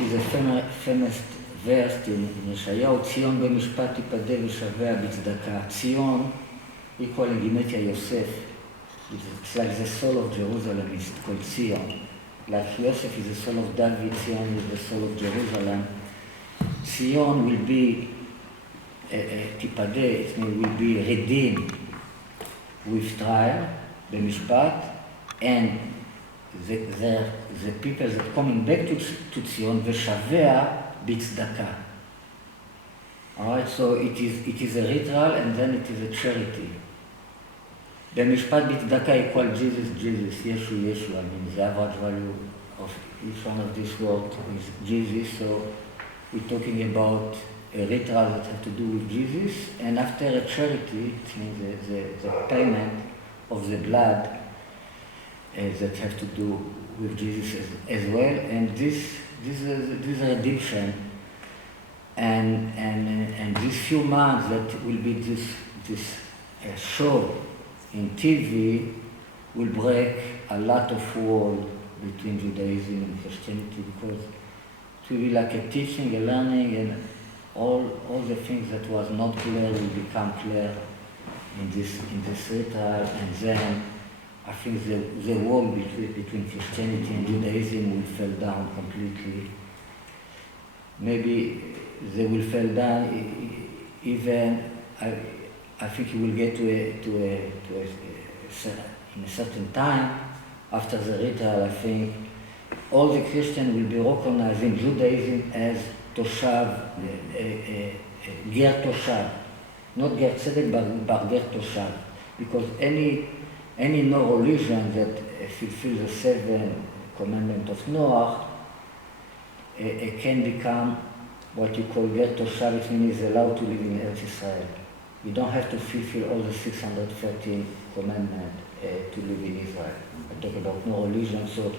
is a famous verse in ישעיהו, ציון במשפט תיפדה ושביה בצדקה. ציון, equaling גימטריה יוסף. It's like the soul of Jerusalem is called Zion. Like Yosef is the soul of David, Zion is the soul of Jerusalem. Zion will be תיפדה, it will be redeemed with trial, במשפט, and the people that coming back to Zion, ושביה בצדקה. Alright, so it is a ritual and then it is a charity. במשפט בצדקה equal Jesus, Yeshu. I mean, the average value of each one of these words is Jesus, so we're talking about a ritual that has to do with Jesus, and after a charity, it means the payment of the blood that has to do with Jesus as well, and this redemption, and these few months that will be this show in TV will break a lot of wall between Judaism and Christianity, because it will be like a teaching, a learning, and all the things that was not clear will become clear in this ritual, and then I think the wall between Christianity and Judaism will fall down completely. Maybe they will fall down even. I think you will get in a certain time after the ritual. I think all the Christians will be recognizing Judaism as Toshav, Ger Toshav, not Ger Tzedek, but Ger Toshav, because any no religion that fulfills the 7 commandments of Noah can become what you call Ger Toshav, which means is allowed to live in Eretz Israel. You don't have to fulfill all the 613 commandments to live in Israel. I talk about no religion, so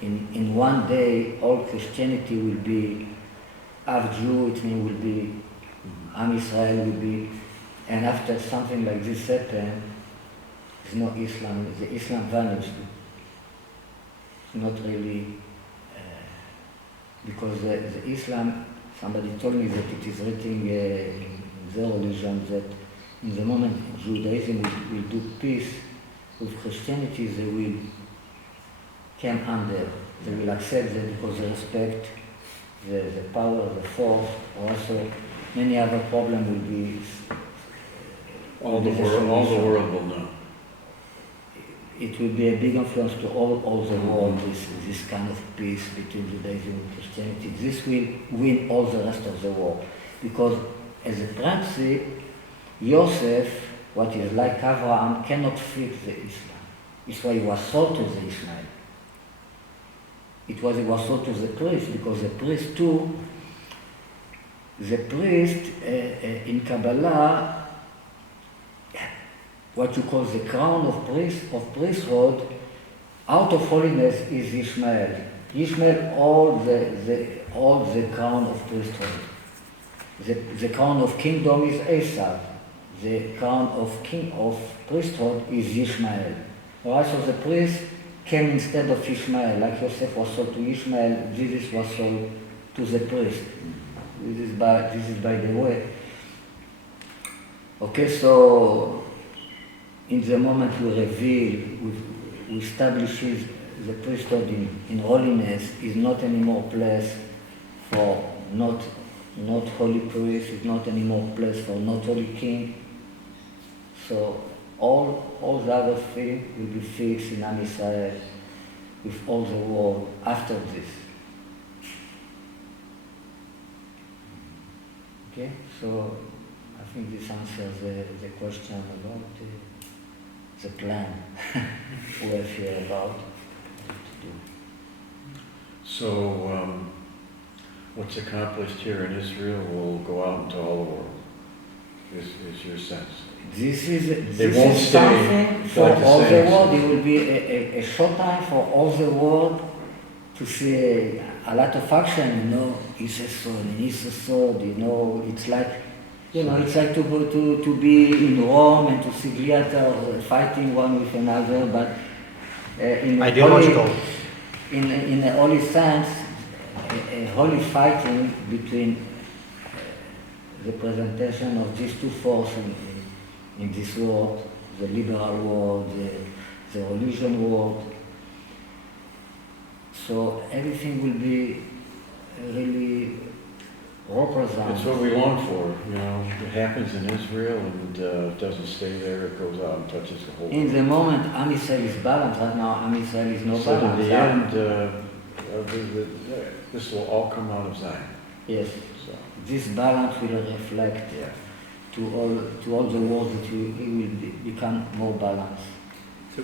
in one day all Christianity will be half Jew, it means will be Am Israel will be, and after something like this happen, there's no Islam, the Islam vanished. It's not really, because the Islam, somebody told me that it is written in their religion that in the moment Judaism will do peace with Christianity, they will come under, they will accept them because they respect the power, the force. Also many other problems will be all the world will know. It will be a big influence to all the world, this kind of peace between Judaism and Christianity. This will win all the rest of the world, because as a principle, Yosef, what is like Abraham, cannot fix the Islam. It's why he was sold to the Ishmael. He was sold to the priest, because the priest too, in Kabbalah, what you call the crown of priesthood, out of holiness is Ishmael. Ishmael all the crown of priesthood. The crown of kingdom is Esau. The crown of priesthood is Ishmael. Alright, so the priest came instead of Ishmael, like Yosef was sold to Ishmael, Jesus was sold to the priest. This is by the way. Okay, so in the moment we reveal, we establish the priesthood in holiness is not anymore place for not holy priest, is not anymore place for not holy king. So all the other things will be fixed in Am Israel with all the world after this. Okay, so I think this answers the question about the plan we have here about to do. So what's accomplished here in Israel will go out into all the world, is your sense? This is something for all the world. It will be a short time for all the world to see a lot of action, It's a sword, and it's a sword, it's like, it's like to go to be in Rome and to see gladiators fighting one with another, but in the holy sense, a holy fighting between the presentation of these two forces in this world, the liberal world, the religion world. So everything will be really represented. It's what we long for, you know. It happens in Israel and it doesn't stay there. It goes out and touches the whole world. In the moment, Am Yisrael is balanced. Right now, Am Yisrael is not So balanced. in the end, this will all come out of Zion. Yes. So. This balance will reflect to all the world that it will become more balanced. So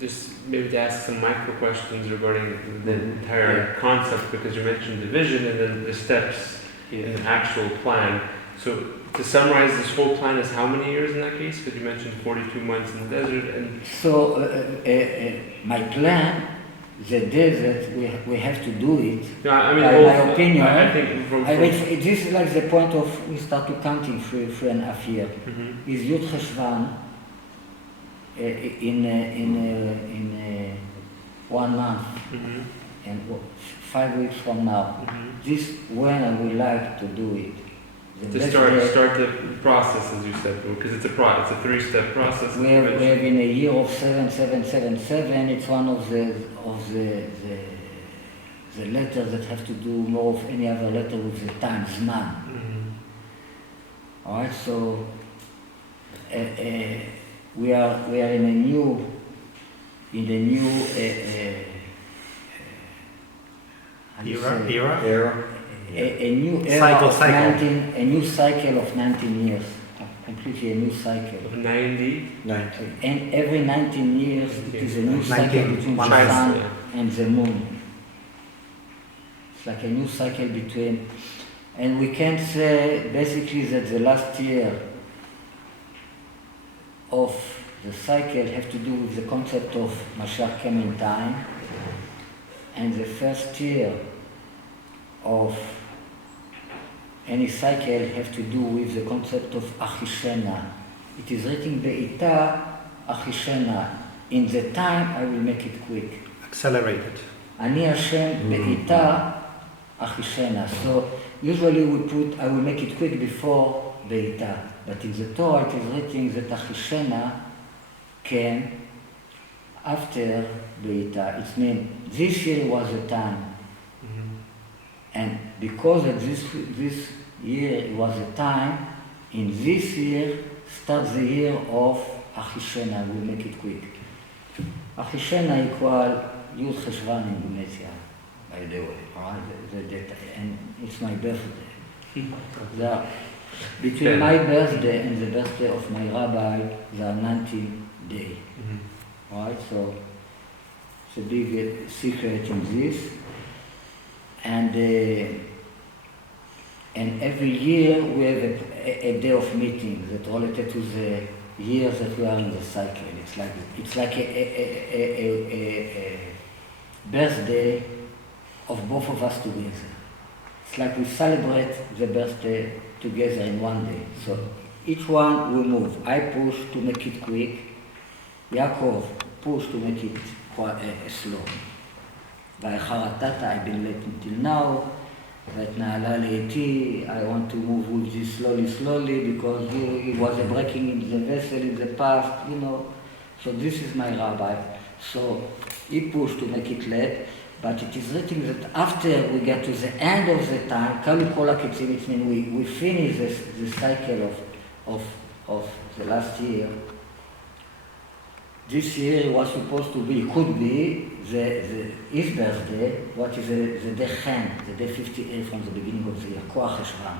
just maybe to ask some micro questions regarding the entire concept, because you mentioned the vision and then the steps in the actual plan. So to summarize, this whole plan is how many years in that case? Because you mentioned 42 months in the desert. And so my plan, the desert, we have to do it. No, I mean, by my opinion, I think this is like the point of we start to counting 3.5 years. Mm-hmm. Is Yud Cheshvan in 1 month Mm-hmm. and 5 weeks from now. Mm-hmm. This when I would like to do it. To start the process, as you said, because it's a 3-step process. We have in a year of 7777. It's one of the letters that have to do more of any other letter with the time Zman. Mm-hmm. All right, so we are in a new Era? a new era Cycle. a new cycle of 19 years, completely a new cycle. 90. 19. And every 19 years it is a new cycle 19, between the one sun year. and the moon. It's like a new cycle between, and we can say basically that the last year of the cycle have to do with the concept of Mashiach came in time, and the first year of any cycle have to do with the concept of Achishena. It is written Be'ita Achishena. In the time I will make it quick. Accelerated. Ani Hashem Be'ita Achishena. So usually we put I will make it quick before Be'ita. But in the Torah it is written that Achishena came after Be'ita. It means this year was the time. And because of this year was a time, in this year starts the year of Achishena. We'll make it quick. Achishena equal Yud Cheshvan in Indonesia, by the way. And it's my birthday. Between my birthday and the birthday of my rabbi, there are 90 days. Mm-hmm. Right? So it's a big secret in this. And every year we have a day of meeting that related to the years that we are in the cycle. It's like a birthday of both of us together. It's like we celebrate the birthday together in one day. So each one will move. I push to make it quick. Yaakov push to make it quite slow. I've been late until now. Right now, I want to move with this slowly because it was a breaking in the vessel in the past, you know. So this is my rabbi. So he pushed to make it late, but it is written that after we get to the end of the time, it means we finish the cycle of the last year. This year was supposed to be, could be, his birthday, what is the day Chen, the day 58 from the beginning of the year, Koach Heshvan.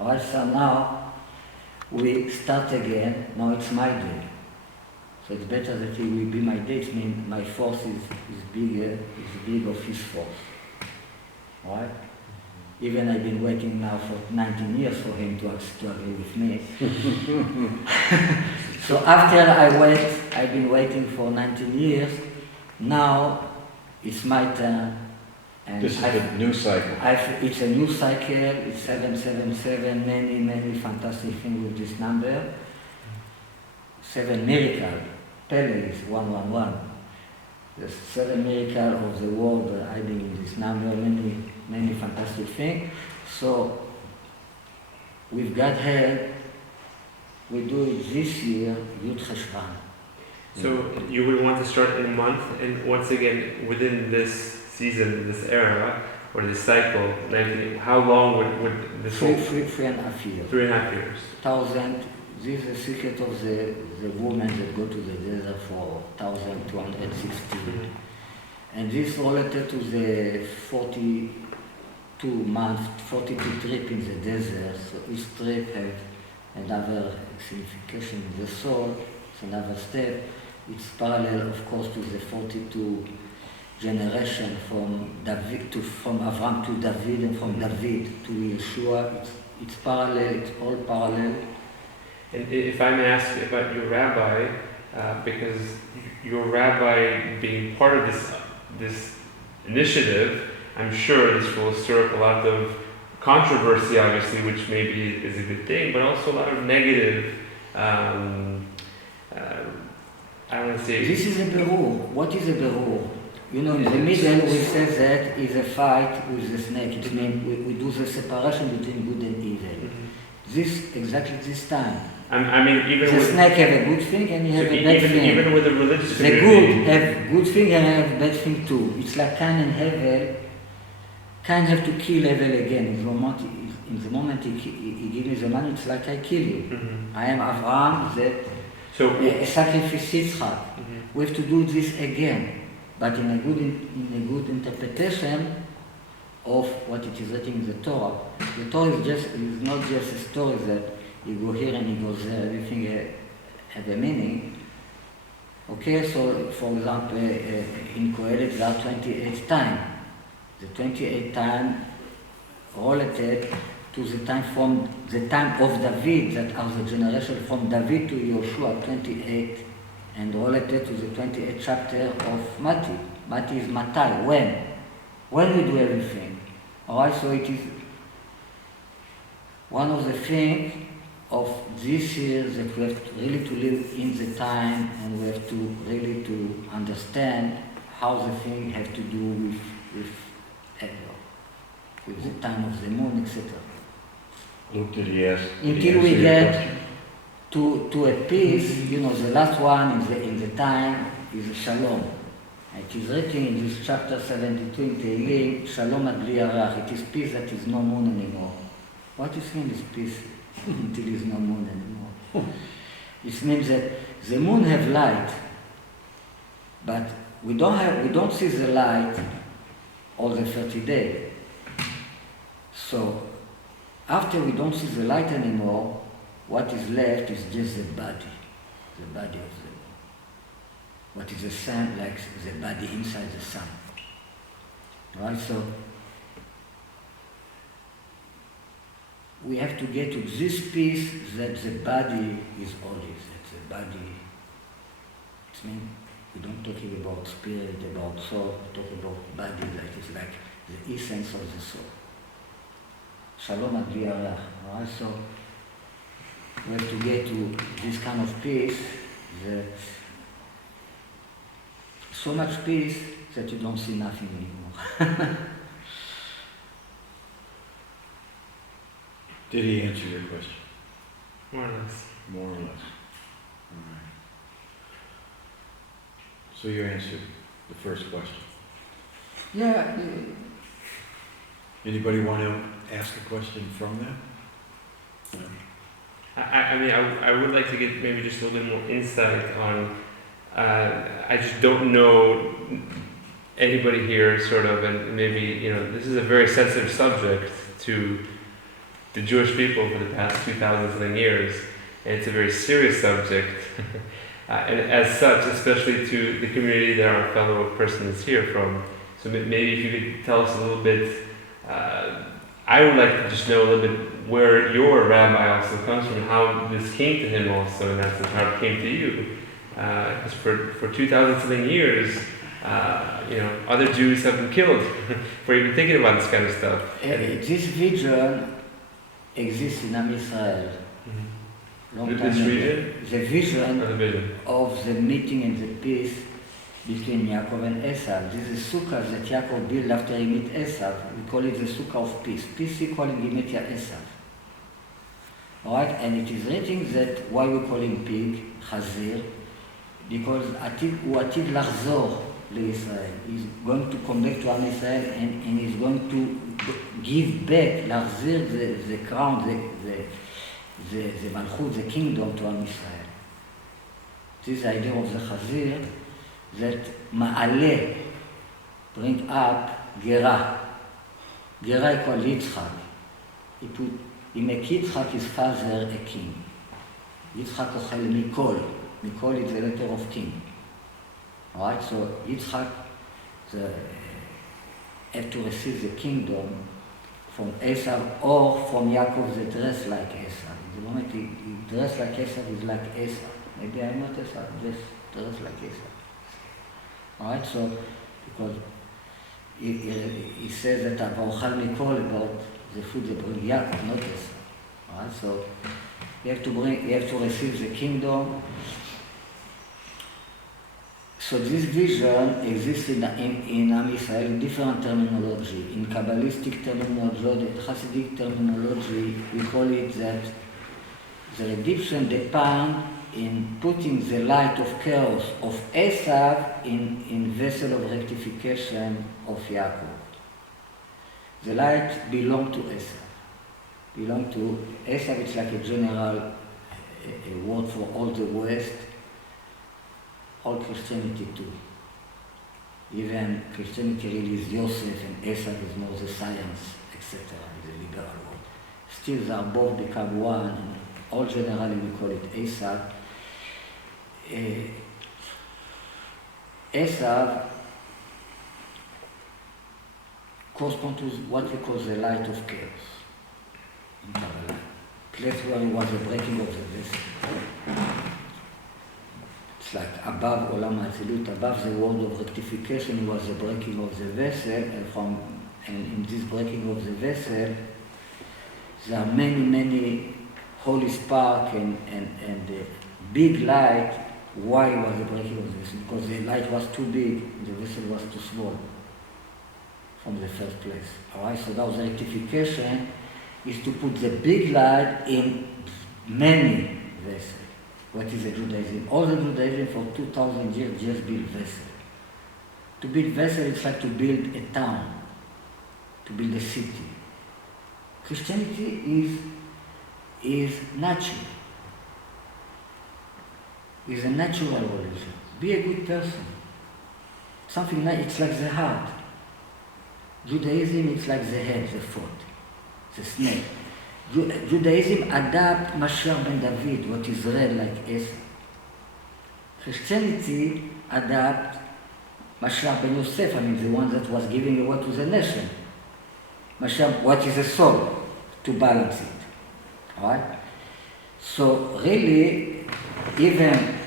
Alright, so now we start again, now it's my day. So it's better that it will be my day, it means my force is bigger, is big of his force. Alright? Even I've been waiting now for 19 years for him to agree with me. So after I've been waiting for 19 years, now it's my turn. And this is the new cycle. It's a new cycle, it's 777, many fantastic things with this number. 7 miracle, Pele is 111. the 7 miracles of the world, hiding in this number, many fantastic things. So, with God's help, we do it this year, Yud Cheshvan. So you would want to start in a month, and once again, within this season, this era, or this cycle, how long would this whole... 3.5 years. 3.5 years. 1,000, this is the secret of the women that go to the desert for 1,260. Mm-hmm. And this related to the 42 months, 42 trip in the desert. So each trip has another signification in the soul, it's another step. It's parallel, of course, to the 42 generation from Avram to David, and from David to Yeshua. It's parallel, it's all parallel. And if I may ask about your rabbi, because your rabbi being part of this initiative, I'm sure this will stir up a lot of controversy, obviously, which maybe is a good thing, but also a lot of negative. I don't want to say. This is a berur. What is a berur? You know, in the middle we say that is a fight with the snake. It means we do the separation between good and evil. Mm-hmm. This exactly this time. I mean, even the with snake have a good thing and he have a bad thing. Even with the religious the community. good have good thing and have bad thing too. It's like Cain and Hevel. Cain have to kill Hevel again. In the moment he give me the money, it's like I kill you. Mm-hmm. I am Avraham that a sacrifice Yitzchak. Mm-hmm. We have to do this again, but in a good interpretation of what it is written in the Torah. The Torah is not just a story that you go here and you go there, everything have a meaning. Okay, so for example, in Kohelet there are 28 times. The 28 times related to the time from the time of David, that are the generation from David to Yeshua, 28, and related to the 28th chapter of Matthew. Matthew is Matai. When we do everything. Alright, so it is one of the things of this year that we have really to live in the time, and we have to really to understand how the thing have to do with the time of the moon, etc. Luke, did he ask? Until we get to a peace, you know, the last one in the time is Shalom. It is written in this chapter 72 in Tehillim, Shalom ad bli yarach. It is peace that is no moon anymore. What is mean is peace until there is no moon anymore? It means that the moon have light, but we don't see the light all the 30 days. So after we don't see the light anymore, what is left is just the body of the moon. What is the sun, like the body inside the sun. Right? So we have to get to this peace that the body is holy, that the body, it means we don't talking about spirit, about soul, we talk about body, like it's like the essence of the soul. Shalom ad bli yarach. Right? So we have to get to this kind of peace, that so much peace that you don't see nothing anymore. Did he answer your question? More or less. More or less. All right. So you answered the first question. Yeah. Anybody want to ask a question from them? No. I mean, I would like to get maybe just a little bit more insight on, I just don't know anybody here sort of, and maybe, you know, this is a very sensitive subject to the Jewish people for the past 2,000 something years, and it's a very serious subject, and as such, especially to the community that our fellow person is here from. So maybe if you could tell us a little bit, I would like to just know a little bit where your rabbi also comes from, how this came to him also, and that's how it came to you. Because for 2,000 something years, you know, other Jews have been killed for even thinking about this kind of stuff. This vision exists in Am Israel. Mm-hmm. Long time This ago. region? The vision Or the vision? of the meeting and the peace between Yaakov and Esav. This is sukkah that Yaakov built after he met Esav. We call it the sukkah of peace. Peace equal in Gematria Esav. Alright, and it is written that why we call him pig, Chazir, because הוא עתיד לחזור לישראל. He's going to come back to Am Israel and he's going to give back, להחזיר the crown, the מלכות, the kingdom to Am Israel. This is the idea of the Chazir that מעלה, bring up גרה. גרה equal Yitzchak. He make Yitzchak his father a king. Yitzchak אוכל מכל. Mikol is the letter of king. Alright, so Yitzchak had to receive the kingdom from Esav or from Yaakov that dressed like Esav. The moment he dressed like Esav, he's like Esav. Maybe I'm not Esav, just dressed like Esav. Alright, so because he says that Avarochal Mikol about the food they bring Yaakov, not Esav. Alright, so you have to receive the kingdom. So this vision exists in Am Yisrael in different terminology. In Kabbalistic terminology, Hasidic terminology, we call it that the redemption depends in putting the light of chaos of Esav in vessel of rectification of Yaakov. The light belongs to Esav. Esav, it's like a general a word for all the West. All Christianity too. Even Christianity really is Yosef and Esav is more the science, etc., the liberal world. Still they are both become one, and all generally we call it Esav. Esav corresponds to what we call the light of chaos in Kabbalah. Place where it was the breaking of the vessel. It's like above Olam HaAtzilut, above the world of rectification was the breaking of the vessel, and in this breaking of the vessel, there are many holy spark and the big light. Why was the breaking of the vessel? Because the light was too big, the vessel was too small from the first place. Alright, so now the rectification is to put the big light in many vessels. What is the Judaism? All the Judaism for 2,000 years just build vessel. To build vessel, it's like to build a town, to build a city. Christianity is natural. It's a natural religion. Be a good person. Something like, it's like the heart. Judaism, it's like the head, the foot, the snake. Judaism adapt Mashiach ben David, what is red like Esau. Christianity adapt Mashiach ben Yosef, the one that was giving away to the nation. Mashiach, what is a soul, to balance it. Alright? So really, even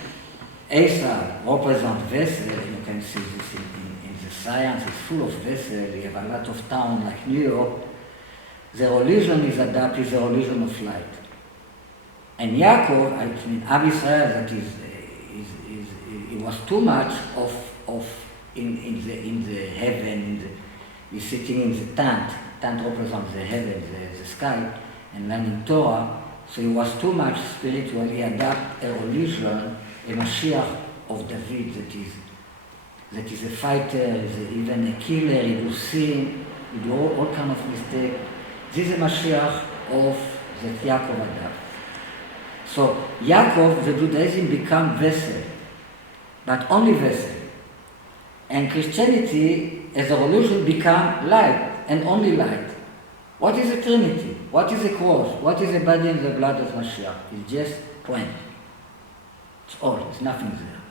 Esau represents vessel, you can see this in the science, it's full of vessel, you have a lot of towns like New York. The religion is adapted, is a religion of light. And Yaakov, Am Yisrael, that it was too much in the heaven, he's sitting in the tent. Tent represents the heaven, the sky, and learning Torah. So it was too much spiritually adapt a religion, a Mashiach of David that is a fighter, is even a killer, he do sin, he do all kind of mistakes. This is a Mashiach of that Yaakov adapt. So Yaakov, the Judaism become vessel, but only vessel. And Christianity as a religion become light and only light. What is the Trinity? What is the cross? What is the body and the blood of Mashiach? It's just point. It's all, it's nothing there.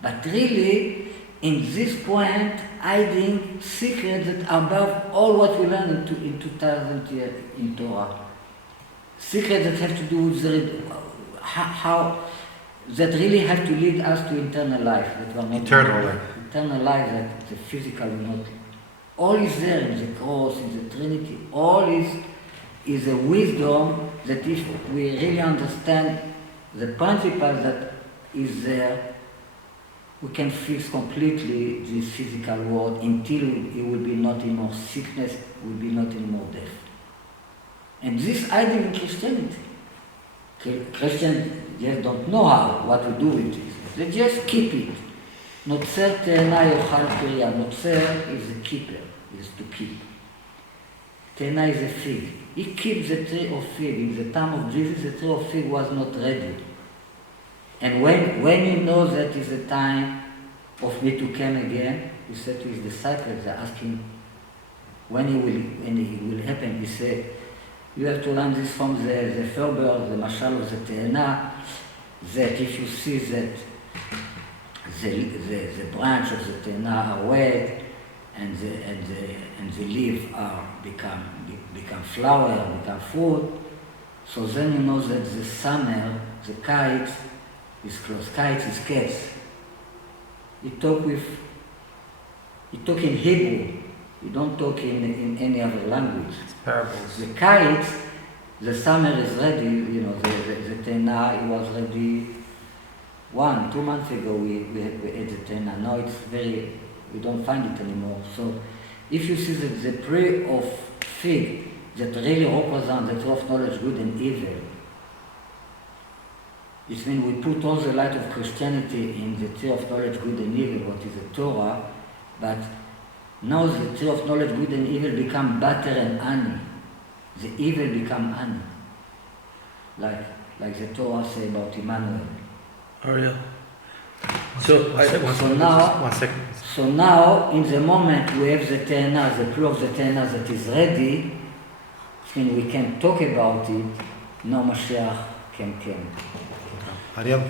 But really, in this point, hiding secrets that above all what we learn in 2000 years in Torah. Secrets that have to do with how that really have to lead us to eternal life. That we're not eternal life. Eternal life that the physical will not. All is there in the cross, in the Trinity. All is a wisdom that if we really understand the principle that is there, we can fix completely this physical world until it will be not anymore sickness, will be not anymore death. And this idea in Christianity. Christians just don't know what to do with this. They just keep it. Notzer te'ena yochal piriya. Notzer is a keeper, is to keep. Te'ena is a fig. He keeps the tree of fig. In the time of Jesus, the tree of fig was not ready. And when he knows that is the time of me to come again, he said to his disciples, they asked him when it will happen. He said, you have to learn this from the Ferber, the mashal of the Te'ena, that if you see that the branch of the Te'ena are wet and the leaves are become flower, become fruit, so then you know that the summer, the kite is close. Kite is cats. He talk in Hebrew. You don't talk in any other language. It's parables. The kite, the summer is ready, the Te'ena, it was ready 2 months ago we ate the Te'ena. Now we don't find it anymore. So if you see that the tree of fig that really represents the tree of knowledge, good and evil, it means we put all the light of Christianity in the tree of knowledge, good and evil, what is the Torah, but now the tree of knowledge, good and evil, become butter and honey. The evil become honey. Like the Torah say about Emmanuel. Ariel. So now, in the moment we have the Te'ena, the tree of the Te'ena that is ready, then we can talk about it, no Mashiach can come. Ariel.